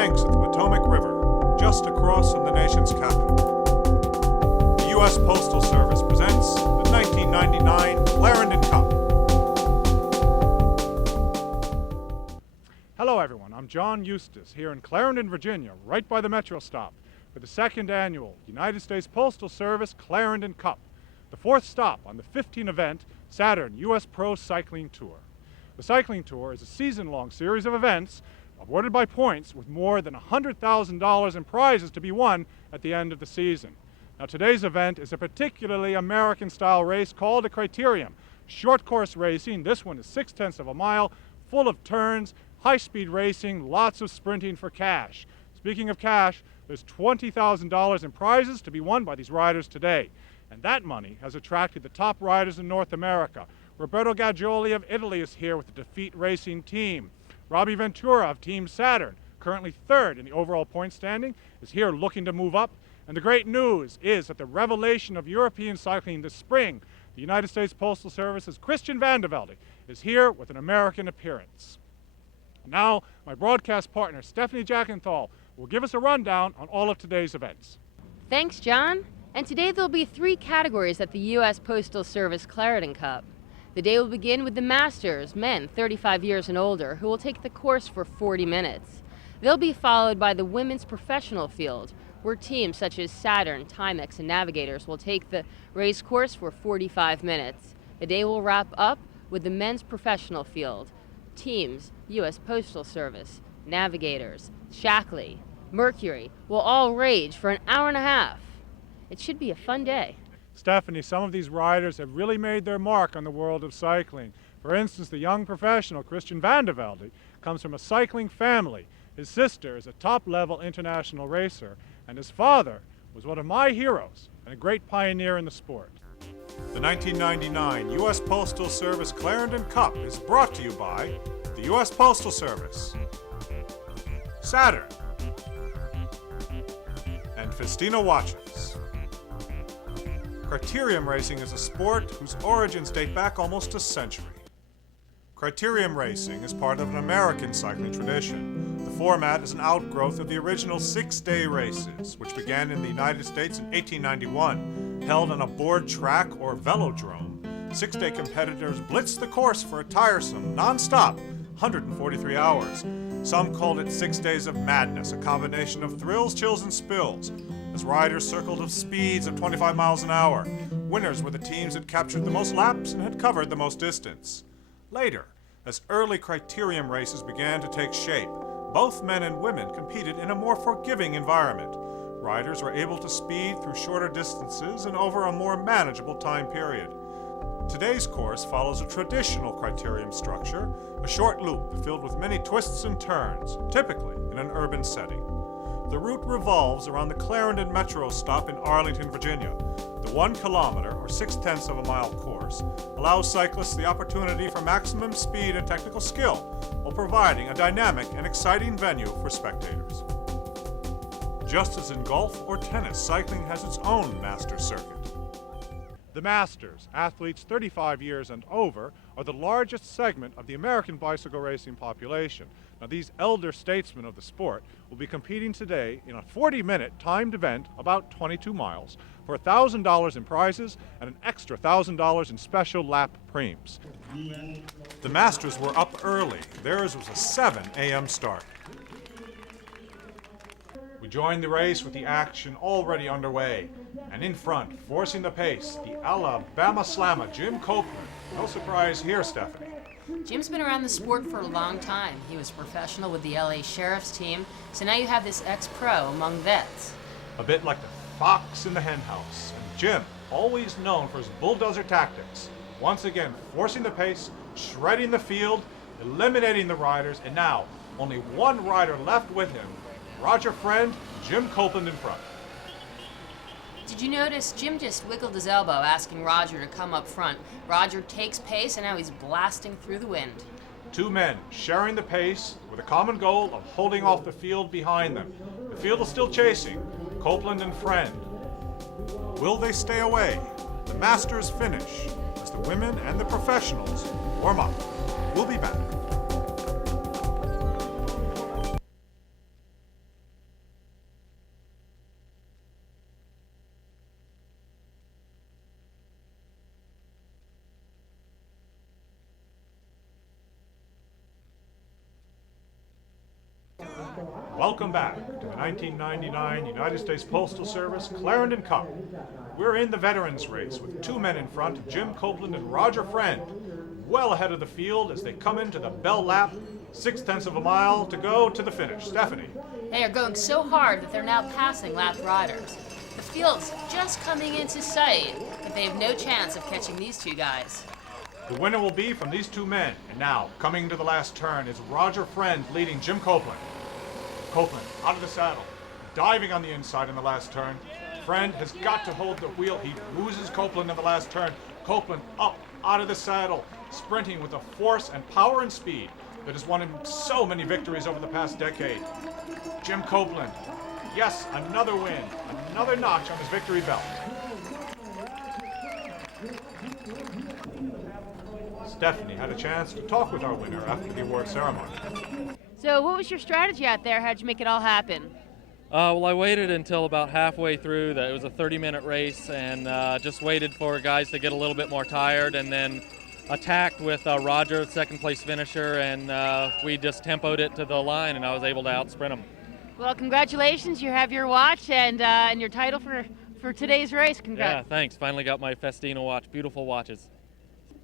banks of the Potomac River, just across from the nation's capital. The U.S. Postal Service presents the 1999 Clarendon Cup. Hello everyone, I'm John Eustace here in Clarendon, Virginia, right by the Metro stop, for the second annual United States Postal Service Clarendon Cup, the fourth stop on the 15th event Saturn U.S. Pro Cycling Tour. The cycling tour is a season-long series of events awarded by points with more than $100,000 in prizes to be won at the end of the season. Now today's event is a particularly American-style race called a criterium. Short course racing, this one is 0.6 of a mile, full of turns, high-speed racing, lots of sprinting for cash. Speaking of cash, there's $20,000 in prizes to be won by these riders today. And that money has attracted the top riders in North America. Roberto Gaggioli of Italy is here with the Defeat Racing team. Robbie Ventura of Team Saturn, currently third in the overall point standing, is here looking to move up. And the great news is that the revelation of European cycling this spring, the United States Postal Service's Christian Vande Velde, is here with an American appearance. Now, my broadcast partner, Stephanie Jackenthal, will give us a rundown on all of today's events. Thanks, John. And today there'll be 3 categories at the U.S. Postal Service Clarendon Cup. The day will begin with the Masters, men 35 years and older, who will take the course for 40 minutes. They'll be followed by the women's professional field, where teams such as Saturn, Timex, and Navigators will take the race course for 45 minutes. The day will wrap up with the men's professional field. Teams, U.S. Postal Service, Navigators, Shackley, Mercury will all rage for an hour and a half. It should be a fun day. Stephanie, some of these riders have really made their mark on the world of cycling. For instance, the young professional Christian Vande Velde comes from a cycling family. His sister is a top-level international racer, and his father was one of my heroes and a great pioneer in the sport. The 1999 U.S. Postal Service Clarendon Cup is brought to you by the U.S. Postal Service, Saturn, and Festina Watches. Criterium racing is a sport whose origins date back almost a century. Criterium racing is part of an American cycling tradition. The format is an outgrowth of the original 6-day races, which began in the United States in 1891. Held on a board track or velodrome, 6-day competitors blitzed the course for a tiresome, non-stop 143 hours. Some called it 6 days of madness, a combination of thrills, chills, and spills, as riders circled of speeds of 25 miles an hour. Winners were the teams that captured the most laps and had covered the most distance. Later, as early criterium races began to take shape, both men and women competed in a more forgiving environment. Riders were able to speed through shorter distances and over a more manageable time period. Today's course follows a traditional criterium structure, a short loop filled with many twists and turns, typically in an urban setting. The route revolves around the Clarendon Metro stop in Arlington, Virginia. The 1 kilometer, or 0.6 of a mile course, allows cyclists the opportunity for maximum speed and technical skill, while providing a dynamic and exciting venue for spectators. Just as in golf or tennis, cycling has its own Masters circuit. The Masters, athletes 35 years and over, are the largest segment of the American bicycle racing population. Now, these elder statesmen of the sport will be competing today in a 40-minute timed event, about 22 miles, for $1,000 in prizes and an extra $1,000 in special lap premiums. The Masters were up early. Theirs was a 7 a.m. start. We joined the race with the action already underway. And in front, forcing the pace, the Alabama Slammer, Jim Copeland. No surprise here, Stephanie. Jim's been around the sport for a long time. He was a professional with the LA Sheriff's team, so now you have this ex-pro among vets. A bit like the fox in the henhouse. And Jim, always known for his bulldozer tactics, once again forcing the pace, shredding the field, eliminating the riders, and now only one rider left with him, Roger Friend, Jim Copeland in front. Did you notice Jim just wiggled his elbow asking Roger to come up front? Roger takes pace and now he's blasting through the wind. 2 men sharing the pace with a common goal of holding off the field behind them. The field is still chasing Copeland and Friend. Will they stay away? The Masters finish as the women and the professionals warm up. We'll be back. Welcome back to the 1999 United States Postal Service Clarendon Cup. We're in the veterans race with two men in front, Jim Copeland and Roger Friend, well ahead of the field as they come into the bell lap, 6/10 of a mile to go to the finish. Stephanie. They are going so hard that they're now passing lap riders. The field's just coming into sight, but they have no chance of catching these two guys. The winner will be from these two men. And now, coming to the last turn, is Roger Friend leading Jim Copeland. Copeland out of the saddle, diving on the inside in the last turn. Friend has got to hold the wheel. He loses Copeland in the last turn. Copeland up out of the saddle, sprinting with a force and power and speed that has won him so many victories over the past decade. Jim Copeland, yes, another win, another notch on his victory belt. Stephanie had a chance to talk with our winner after the award ceremony. So what was your strategy out there? How'd you make it all happen? Well, I waited until about halfway through. It was a 30-minute race, and just waited for guys to get a little bit more tired, and then attacked with Roger, second place finisher, and we just tempoed it to the line, and I was able to outsprint him. Well, congratulations. You have your watch and your title for today's race. Congrats. Yeah, thanks. Finally got my Festina watch. Beautiful watches.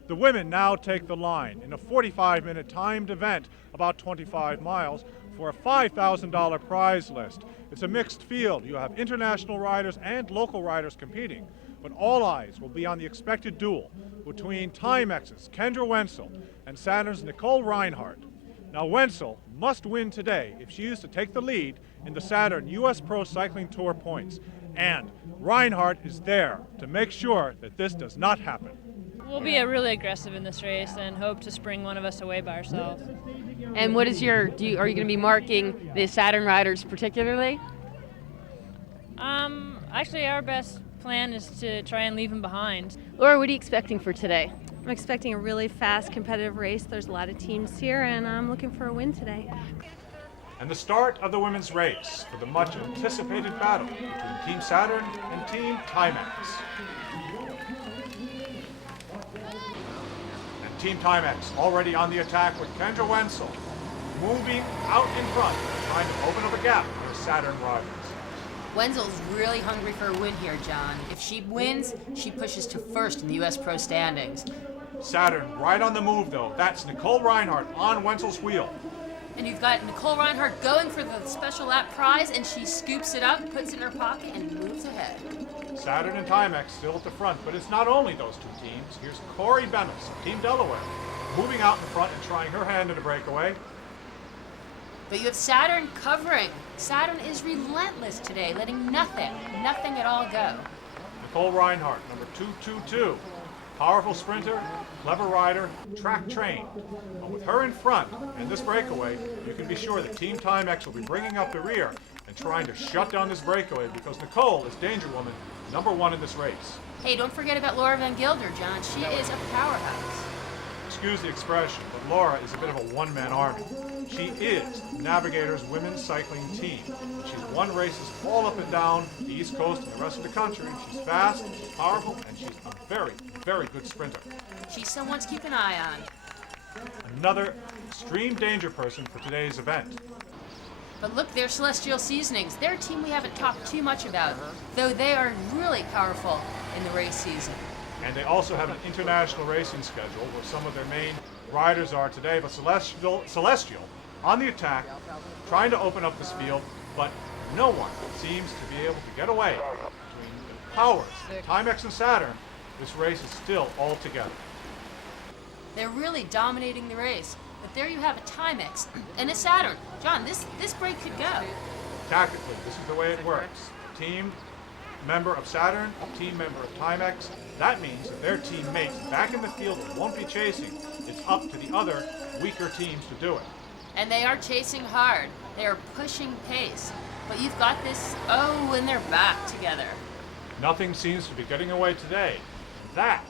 The women now take the line in a 45-minute timed event, about 25 miles, for a $5,000 prize list. It's a mixed field. You have international riders and local riders competing, but all eyes will be on the expected duel between Timex's Kendra Wenzel and Saturn's Nicole Reinhardt. Now Wenzel must win today if she is to take the lead in the Saturn U.S. Pro Cycling Tour points, and Reinhardt is there to make sure that this does not happen. We'll be really aggressive in this race and hope to spring one of us away by ourselves. And what is are you going to be marking the Saturn riders particularly? Actually, our best plan is to try and leave them behind. Laura, what are you expecting for today? I'm expecting a really fast, competitive race. There's a lot of teams here, and I'm looking for a win today. And the start of the women's race for the much anticipated battle between Team Saturn and Team Timex. And Team Timex already on the attack with Kendra Wenzel moving out in front, trying to open up a gap for the Saturn riders. Wenzel's really hungry for a win here, John. If she wins, she pushes to first in the U.S. Pro standings. Saturn right on the move, though. That's Nicole Reinhardt on Wenzel's wheel. And you've got Nicole Reinhardt going for the special lap prize, and she scoops it up, puts it in her pocket, and moves ahead. Saturn and Timex still at the front, but it's not only those two teams. Here's Corey Bemis of Team Delaware, moving out in front and trying her hand at a breakaway. But you have Saturn covering. Saturn is relentless today, letting nothing at all go. Nicole Reinhardt, number 222. Powerful sprinter, clever rider, track trained. But with her in front and this breakaway, you can be sure that Team Timex will be bringing up the rear and trying to shut down this breakaway because Nicole is Danger Woman, number one in this race. Hey, don't forget about Laura Van Gilder, John. She is a powerhouse. Excuse the expression, but Laura is a bit of a one-man army. She is Navigator's women's cycling team. She's won races all up and down the East Coast and the rest of the country. She's fast, she's powerful, and she's a very, very good sprinter. She's someone to keep an eye on. Another extreme danger person for today's event. But look, they're Celestial Seasonings. They're a team we haven't talked too much about, though they are really powerful in the race season. And they also have an international racing schedule where some of their main riders are today. But Celestial on the attack, trying to open up this field, but no one seems to be able to get away. Between the powers, Timex and Saturn, this race is still all together. They're really dominating the race. But there you have a Timex and a Saturn. John, this break could go. Tactically, this is the way it works. Team member of Saturn, team member of Timex. That means that their teammates back in the field won't be chasing. It's up to the other weaker teams to do it. And they are chasing hard. They are pushing pace. But you've got this, and they're back together. Nothing seems to be getting away today. That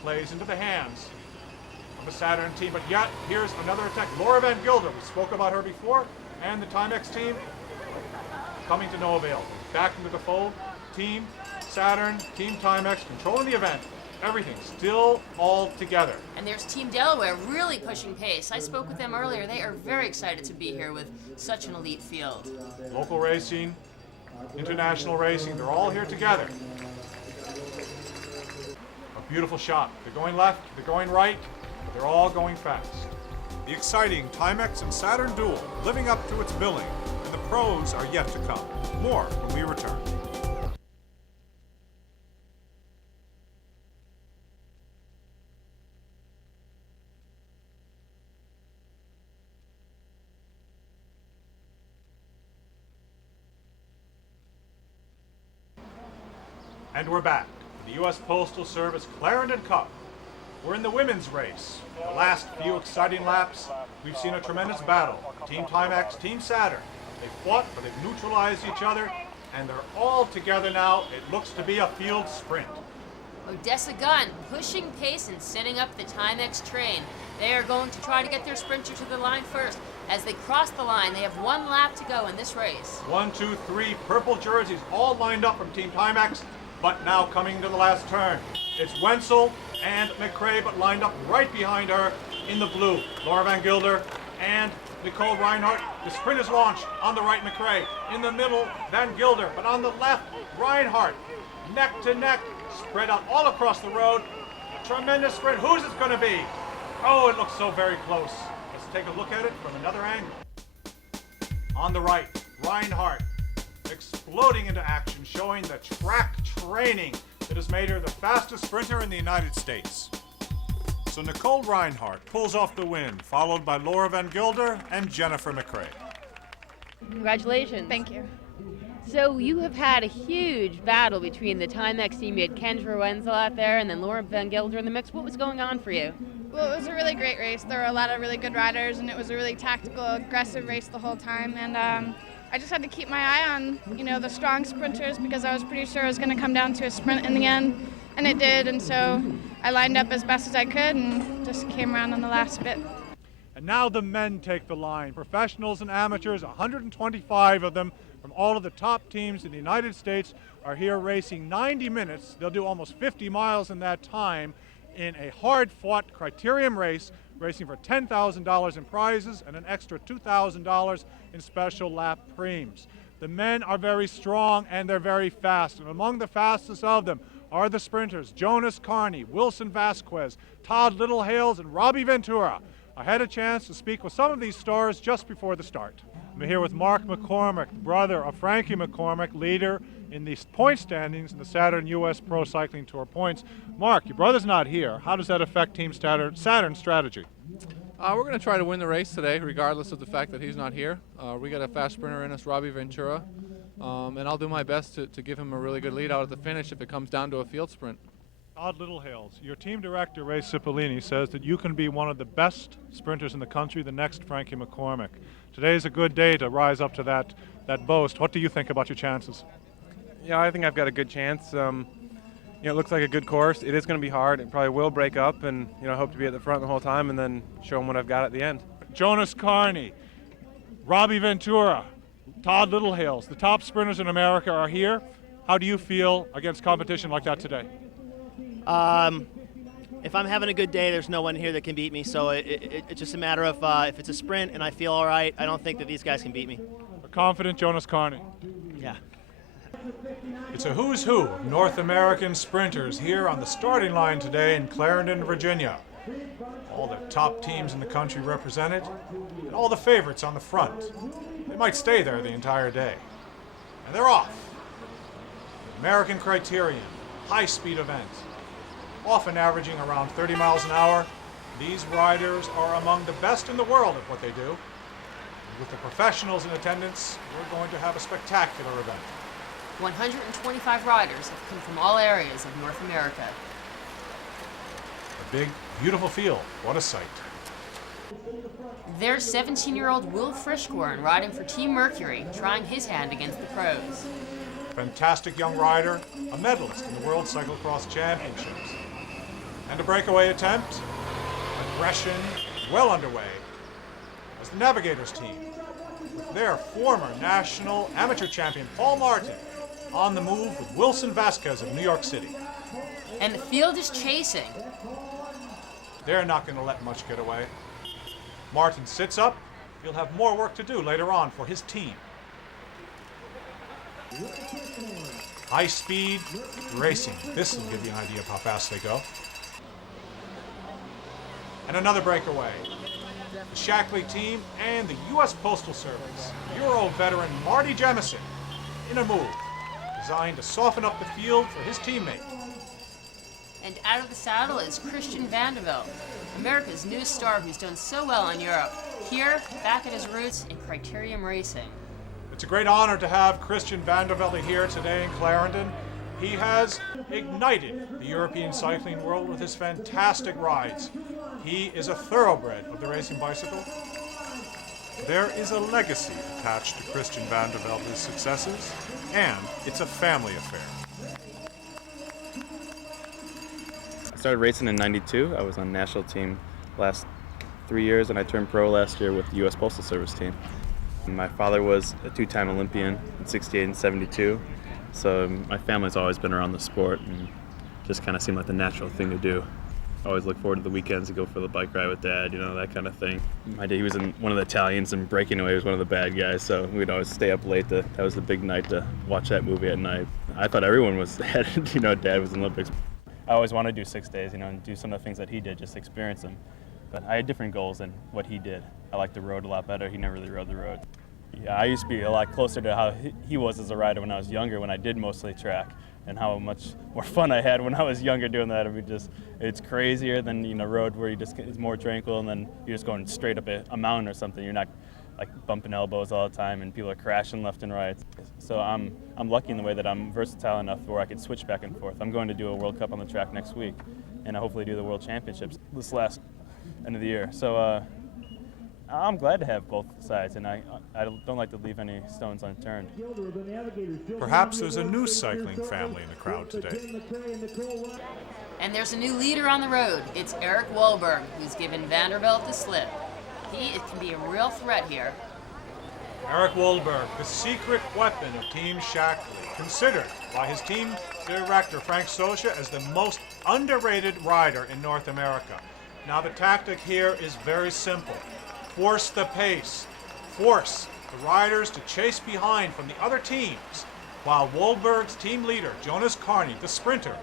plays into the hands of the Saturn team. But yet, here's another attack. Laura Van Gilder, we spoke about her before, and the Timex team coming to no avail. Back into the fold. Team Saturn, Team Timex controlling the event everything still all together. And there's Team Delaware really pushing pace. I spoke with them earlier. They are very excited to be here with such an elite field. Local racing, international racing, they're all here together. A beautiful shot. They're going left, they're going right, but they're all going fast. The exciting Timex and Saturn duel living up to its billing, and the pros are yet to come. More when we return. And we're back. The U.S. Postal Service Clarendon Cup. We're in the women's race. The last few exciting laps, we've seen a tremendous battle. Team Timex, Team Saturn. They fought, but they've neutralized each other, and they're all together now. It looks to be a field sprint. Odessa Gunn pushing pace and setting up the Timex train. They are going to try to get their sprinter to the line first. As they cross the line, they have one lap to go in this race. 1, 2, 3 purple jerseys all lined up from Team Timex, but now coming to the last turn. It's Wenzel and McCrae, but lined up right behind her in the blue. Laura Van Gilder and Nicole Reinhardt. The sprint is launched. On the right, McCrae. In the middle, Van Gilder. But on the left, Reinhardt. Neck to neck, spread out all across the road. A tremendous sprint. Who's it going to be? Oh, it looks so very close. Let's take a look at it from another angle. On the right, Reinhardt exploding into action, showing the track training that has made her the fastest sprinter in the United States. So Nicole Reinhardt pulls off the win, followed by Laura Van Gilder and Jennifer McCrae. Congratulations. Thank you. So you have had a huge battle between the Timex team. You had Kendra Wenzel out there and then Laura Van Gilder in the mix. What was going on for you? Well, it was a really great race. There were a lot of really good riders, and it was a really tactical, aggressive race the whole time. And I just had to keep my eye on, the strong sprinters because I was pretty sure it was going to come down to a sprint in the end, and it did. And so I lined up as best as I could and just came around on the last bit. And now the men take the line. Professionals and amateurs, 125 of them from all of the top teams in the United States are here racing 90 minutes. They'll do almost 50 miles in that time in a hard-fought criterium race, racing for $10,000 in prizes and an extra $2,000 in special lap preems. The men are very strong and they're very fast, and among the fastest of them are the sprinters Jonas Carney, Wilson Vasquez, Todd Littlehales, and Robbie Ventura. I had a chance to speak with some of these stars just before the start. I'm here with Mark McCormick, brother of Frankie McCormick, leader in the point standings in the Saturn U.S. Pro Cycling Tour points. Mark, your brother's not here. How does that affect Team Saturn's strategy? We're going to try to win the race today, regardless of the fact that he's not here. We got a fast sprinter in us, Robbie Ventura, and I'll do my best to give him a really good lead out at the finish if it comes down to a field sprint. Todd Littlehales, your team director, Ray Cipollini, says that you can be one of the best sprinters in the country, the next Frankie McCormick. Today is a good day to rise up to that boast. What do you think about your chances? Yeah, I think I've got a good chance. It looks like a good course. It is going to be hard. It probably will break up, and I hope to be at the front the whole time and then show them what I've got at the end. Jonas Carney, Robbie Ventura, Todd Littlehales, the top sprinters in America are here. How do you feel against competition like that today? If I'm having a good day, there's no one here that can beat me. So it's just a matter of if it's a sprint and I feel all right, I don't think that these guys can beat me. A confident Jonas Carney. Yeah. It's a who's who of North American sprinters here on the starting line today in Clarendon, Virginia. All the top teams in the country represented, and all the favorites on the front. They might stay there the entire day. And they're off. American Criterium, high-speed event. Often averaging around 30 miles an hour, these riders are among the best in the world at what they do. And with the professionals in attendance, we're going to have a spectacular event. 125 riders have come from all areas of North America. A big, beautiful field. What a sight. There's 17-year-old Will Frischkorn riding for Team Mercury, trying his hand against the pros. Fantastic young rider, a medalist in the World Cyclocross Championships. And a breakaway attempt, aggression well underway, as the Navigators team, with their former national amateur champion Paul Martin on the move with Wilson Vasquez of New York City. And the field is chasing. They're not going to let much get away. Martin sits up. He'll have more work to do later on for his team. High-speed racing. This will give you an idea of how fast they go. And another breakaway. The Shackley team and the U.S. Postal Service. Euro veteran Marty Jemison in a move designed to soften up the field for his teammate. And out of the saddle is Christian Vandervelde, America's newest star who's done so well in Europe. Here, back at his roots in criterium racing. It's a great honor to have Christian Vandervelde here today in Clarendon. He has ignited the European cycling world with his fantastic rides. He is a thoroughbred of the racing bicycle. There is a legacy attached to Christian Vandervelde's successes, and it's a family affair. I started racing in '92. I was on the national team last 3 years, and I turned pro last year with the U.S. Postal Service team. My father was a two-time Olympian in '68 and '72, so my family's always been around the sport and just kind of seemed like the natural thing to do. I always look forward to the weekends to go for the bike ride with Dad, you know, that kind of thing. My dad, he was in one of the Italians, and Breaking Away was one of the bad guys, so we'd always stay up late. That was the big night to watch that movie at night. I thought everyone was, you know, Dad was in the Olympics. I always wanted to do 6 days, you know, and do some of the things that he did, just experience them. But I had different goals than what he did. I liked the road a lot better. He never really rode the road. Yeah, I used to be a lot closer to how he was as a rider when I was younger, when I did mostly track, and how much more fun I had when I was younger doing that. I mean, it's crazier than, you know, road where it's more tranquil, and then you're just going straight up a mountain or something. You're not like bumping elbows all the time, and people are crashing left and right. So I'm lucky in the way that I'm versatile enough where I can switch back and forth. I'm going to do a World Cup on the track next week, and I hopefully do the World Championships this last end of the year. So I'm glad to have both sides, and I don't like to leave any stones unturned. Perhaps there's a new cycling family in the crowd today. And there's a new leader on the road. It's Eric Wahlberg, who's given Vandervelde the slip. He can be a real threat here. Eric Wahlberg, the secret weapon of Team Shackley, considered by his team director Frank Sosha as the most underrated rider in North America. Now the tactic here is very simple. Force the pace. Force the riders to chase behind from the other teams, while Wahlberg's team leader, Jonas Carney, the sprinter,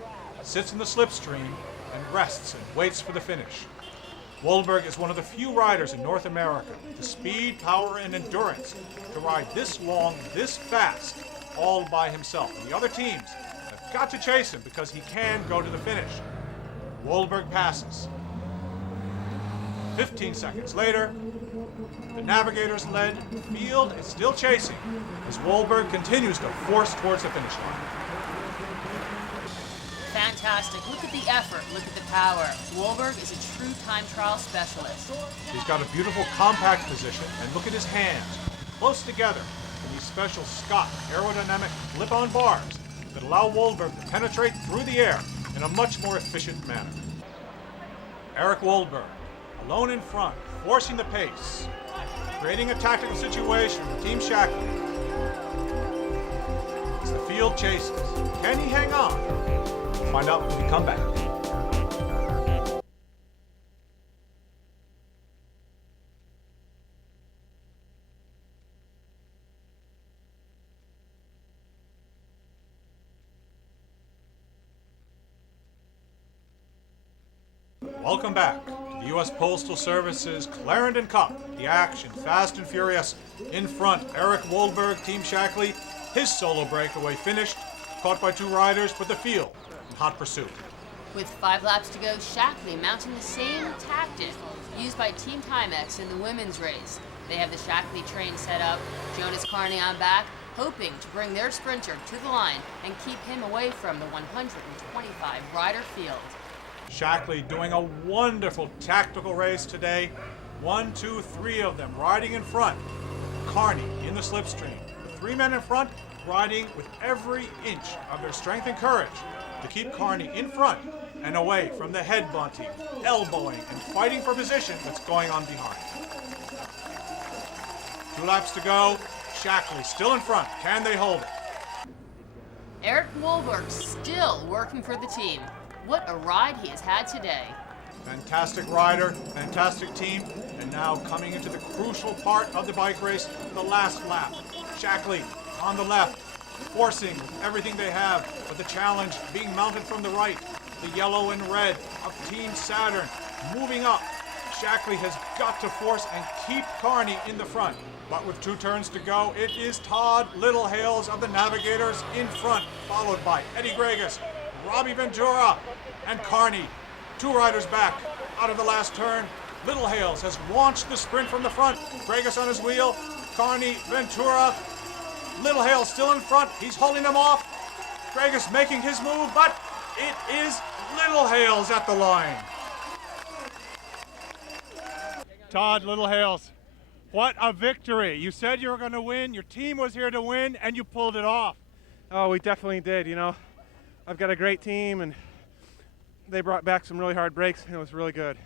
sits in the slipstream and rests and waits for the finish. Wahlberg is one of the few riders in North America with the speed, power, and endurance to ride this long, this fast, all by himself. And the other teams have got to chase him because he can go to the finish. Wahlberg passes. 15 seconds later, the Navigators led, the field is still chasing as Wahlberg continues to force towards the finish line. Fantastic. Look at the effort. Look at the power. Wahlberg is a true time trial specialist. He's got a beautiful compact position, and look at his hands, close together in these special Scott aerodynamic clip-on bars that allow Wahlberg to penetrate through the air in a much more efficient manner. Eric Wahlberg, alone in front, forcing the pace, creating a tactical situation for Team Shackley. As the field chases, can he hang on? We'll find out when we come back. Welcome back to the U.S. Postal Service's Clarendon Cup. The action, fast and furious. In front, Eric Wahlberg, Team Shackley. His solo breakaway finished, caught by two riders, but the field in hot pursuit. With 5 laps to go, Shackley mounting the same tactic used by Team Timex in the women's race. They have the Shackley train set up, Jonas Carney on back, hoping to bring their sprinter to the line and keep him away from the 125 rider field. Shackley doing a wonderful tactical race today. 1, 2, 3 of them riding in front. Carney in the slipstream. The 3 men in front riding with every inch of their strength and courage to keep Carney in front and away from the head bunting, elbowing, and fighting for position that's going on behind. 2 laps to go. Shackley still in front. Can they hold it? Eric Wahlberg still working for the team. What a ride he has had today. Fantastic rider, fantastic team, and now coming into the crucial part of the bike race, the last lap. Shackley on the left, forcing everything they have, but the challenge being mounted from the right. The yellow and red of Team Saturn moving up. Shackley has got to force and keep Carney in the front. But with 2 turns to go, it is Todd Littlehales of the Navigators in front, followed by Eddie Gregas, Robbie Ventura, and Carney. 2 riders back out of the last turn. Littlehales has launched the sprint from the front. Gregas on his wheel, Carney, Ventura. Littlehales still in front. He's holding them off. Gregas making his move, but it is Littlehales at the line. Todd Littlehales, what a victory. You said you were going to win, your team was here to win, and you pulled it off. Oh, we definitely did. You know, I've got a great team, and they brought back some really hard breaks, and it was really good.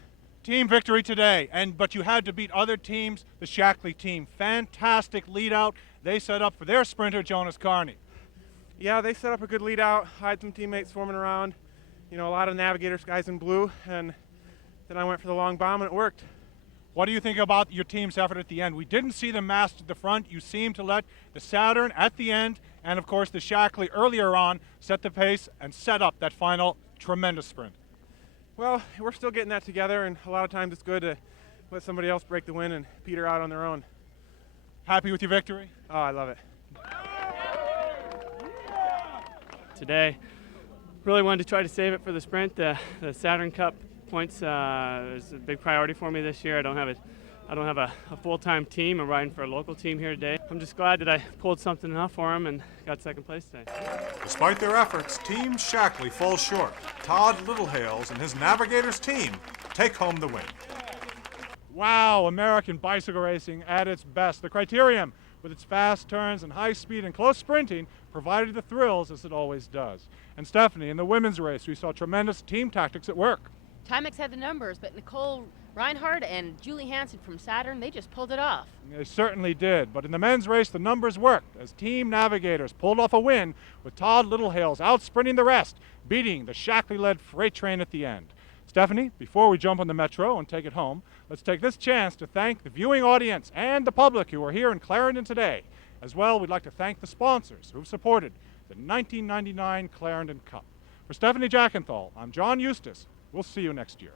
Team victory today, but you had to beat other teams, the Shackley team. Fantastic lead out they set up for their sprinter, Jonas Carney. Yeah, they set up a good lead out. I had some teammates swarming around, you know, a lot of Navigators guys in blue, and then I went for the long bomb, and it worked. What do you think about your team's effort at the end? We didn't see them massed at the front. You seemed to let the Saturn at the end, and of course the Shackley earlier on, set the pace and set up that final tremendous sprint. Well, we're still getting that together, and a lot of times it's good to let somebody else break the win and peter out on their own. Happy with your victory? Oh, I love it. Today, really wanted to try to save it for the sprint. The Saturn Cup points is a big priority for me this year. I don't have a full-time team. I'm riding for a local team here today. I'm just glad that I pulled something enough for them and got second place today. Despite their efforts, Team Shackley falls short. Todd Littlehales and his Navigators team take home the win. Wow, American bicycle racing at its best. The Criterium, with its fast turns and high speed and close sprinting, provided the thrills as it always does. And Stephanie, in the women's race, we saw tremendous team tactics at work. Timex had the numbers, but Nicole Reinhardt and Julie Hansen from Saturn, they just pulled it off. They certainly did, but in the men's race, the numbers worked as Team Navigators pulled off a win with Todd Littlehales out sprinting the rest, beating the Shackley-led freight train at the end. Stephanie, before we jump on the Metro and take it home, let's take this chance to thank the viewing audience and the public who are here in Clarendon today. As well, we'd like to thank the sponsors who've supported the 1999 Clarendon Cup. For Stephanie Jackenthal, I'm John Eustace. We'll see you next year.